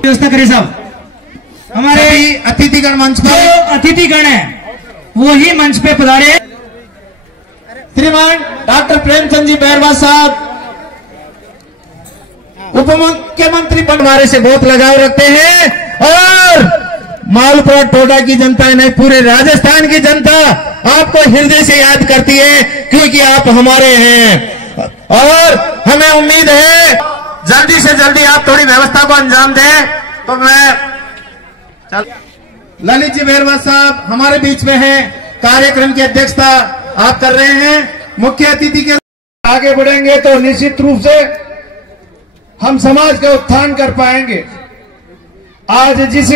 व्यवस्था करें साहब। हमारे अतिथिगण मंच पर, जो अतिथिगण है वो ही मंच पे पधारे। श्रीमान डॉक्टर प्रेमचंद जी बैरवा साहब, उप मुख्यमंत्री हमारे से बहुत लगाव रखते हैं और मालपुरा टोडा की जनता नहीं, पूरे राजस्थान की जनता आपको हृदय से याद करती है, क्योंकि आप हमारे हैं। और हमें उम्मीद है जल्दी से जल्दी आप थोड़ी व्यवस्था को अंजाम दें। तो मैं ललित जी बैरवा साहब हमारे बीच में हैं, कार्यक्रम की अध्यक्षता आप कर रहे हैं। मुख्य अतिथि के आगे बढ़ेंगे तो निश्चित रूप से हम समाज का उत्थान कर पाएंगे। आज जिस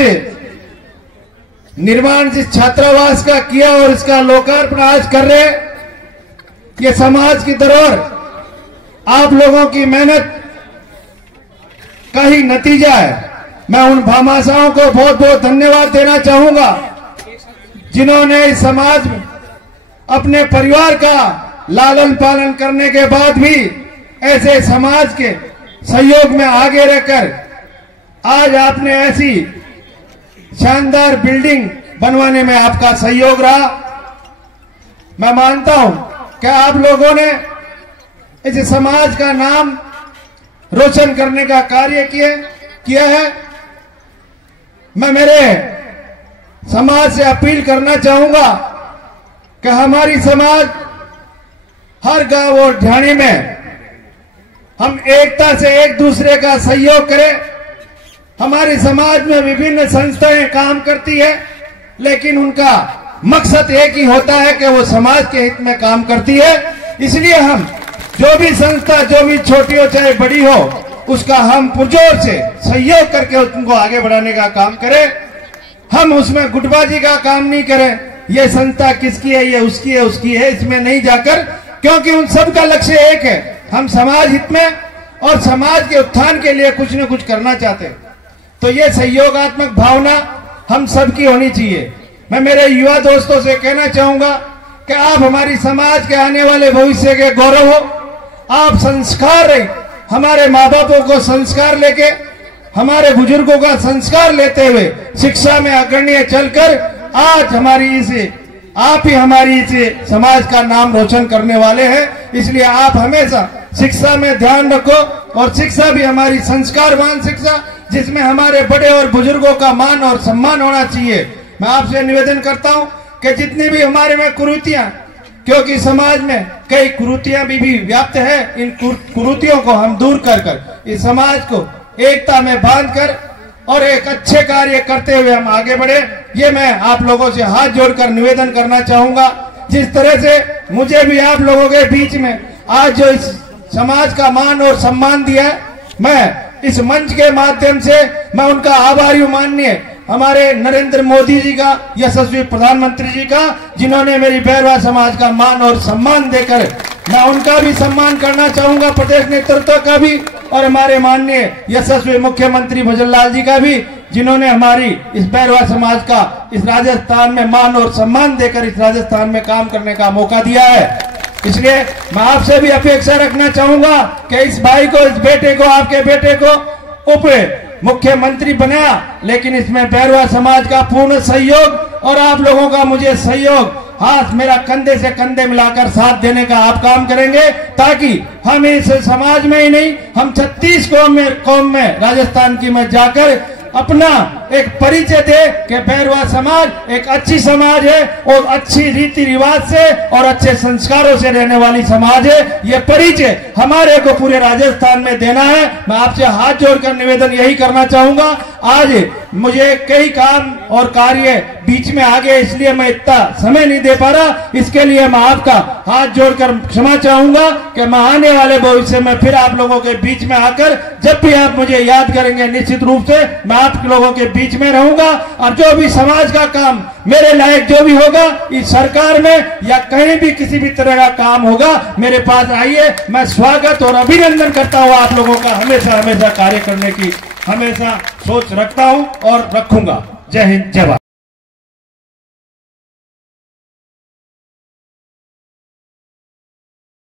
निर्माण जिस छात्रावास का किया और इसका लोकार्पण आज कर रहे, ये समाज की धरोहर आप लोगों की मेहनत का ही नतीजा है। मैं उन भामाशाहों को बहुत बहुत धन्यवाद देना चाहूंगा जिन्होंने इस समाज में अपने परिवार का लालन पालन करने के बाद भी ऐसे समाज के सहयोग में आगे रहकर आज आपने ऐसी शानदार बिल्डिंग बनवाने में आपका सहयोग रहा। मैं मानता हूं कि आप लोगों ने इस समाज का नाम रोशन करने का कार्य किया है। मैं मेरे समाज से अपील करना चाहूंगा कि हमारी समाज हर गांव और ढाणी में हम एकता से एक दूसरे का सहयोग करें। हमारे समाज में विभिन्न संस्थाएं काम करती है, लेकिन उनका मकसद एक ही होता है कि वो समाज के हित में काम करती है। इसलिए हम जो भी संस्था जो भी छोटी हो चाहे बड़ी हो, उसका हम पुरजोर से सहयोग करके उनको आगे बढ़ाने का काम करें। हम उसमें गुटबाजी का काम नहीं करें, ये संस्था किसकी है, ये उसकी है, इसमें नहीं जाकर, क्योंकि उन सब का लक्ष्य एक है, हम समाज हित में और समाज के उत्थान के लिए कुछ न कुछ करना चाहते हैं। तो ये सहयोगात्मक भावना हम सबकी होनी चाहिए। मैं मेरे युवा दोस्तों से कहना चाहूंगा कि आप हमारी समाज के आने वाले भविष्य के गौरव हो। आप संस्कार रहे, हमारे माँ बापों को संस्कार लेके, हमारे बुजुर्गों का संस्कार लेते हुए शिक्षा में अग्रणी चलकर आज आप ही हमारी इस समाज का नाम रोशन करने वाले हैं। इसलिए आप हमेशा शिक्षा में ध्यान रखो और शिक्षा भी हमारी संस्कारवान शिक्षा, जिसमें हमारे बड़े और बुजुर्गों का मान और सम्मान होना चाहिए। मैं आपसे निवेदन करता हूं कि जितनी भी हमारे में कुरीतियां, क्योंकि समाज में कई कुरीतियां भी व्याप्त है, इन कुरीतियों को हम दूर कर इस समाज को एकता में बांधकर और एक अच्छे कार्य करते हुए हम आगे बढ़े। ये मैं आप लोगों से हाथ जोड़कर निवेदन करना चाहूंगा। जिस तरह से मुझे भी आप लोगों के बीच में आज जो इस समाज का मान और सम्मान दिया है, मैं इस मंच के माध्यम से मैं उनका आभारी हूं, माननीय हमारे नरेंद्र मोदी जी का, यशस्वी प्रधानमंत्री जी का, जिन्होंने मेरी बैरवा समाज का मान और सम्मान देकर, मैं उनका भी सम्मान करना चाहूंगा, प्रदेश नेतृत्व का भी, और हमारे माननीय यशस्वी मुख्यमंत्री भजन लाल जी का भी, जिन्होंने हमारी इस बैरवा समाज का इस राजस्थान में मान और सम्मान देकर इस राजस्थान में काम करने का मौका दिया है। इसलिए मैं आपसे भी अपेक्षा रखना चाहूंगा कि इस भाई को, इस बेटे को, आपके बेटे को उप मुख्यमंत्री बनाया, लेकिन इसमें बैरवा समाज का पूर्ण सहयोग और आप लोगों का मुझे सहयोग, हाथ मेरा कंधे से कंधे मिलाकर साथ देने का आप काम करेंगे, ताकि हम इस समाज में ही नहीं, हम 36 कौम में राजस्थान की में जाकर अपना एक परिचय दे कि बैरवा समाज एक अच्छी समाज है और अच्छी रीति रिवाज से और अच्छे संस्कारों से रहने वाली समाज है। ये परिचय हमारे को पूरे राजस्थान में देना है। मैं आपसे हाथ जोड़कर निवेदन यही करना चाहूंगा। आज मुझे कई काम और कार्य बीच में आ गए, इसलिए मैं इतना समय नहीं दे पा रहा। इसके लिए मैं आपका हाथ जोड़कर क्षमा चाहूंगा कि मैं आने वाले भविष्य में फिर आप लोगों के बीच में आकर जब भी आप मुझे याद करेंगे, निश्चित रूप से मैं आप लोगों के बीच में रहूंगा और जो भी समाज का काम मेरे लायक जो भी होगा इस सरकार में या कहीं भी किसी भी तरह का काम होगा, मेरे पास आइए। मैं स्वागत और अभिनंदन करता हूं आप लोगों का, हमेशा हमेशा कार्य करने की हमेशा सोच रखता हूं और रखूंगा। जय हिंद, जय भारत।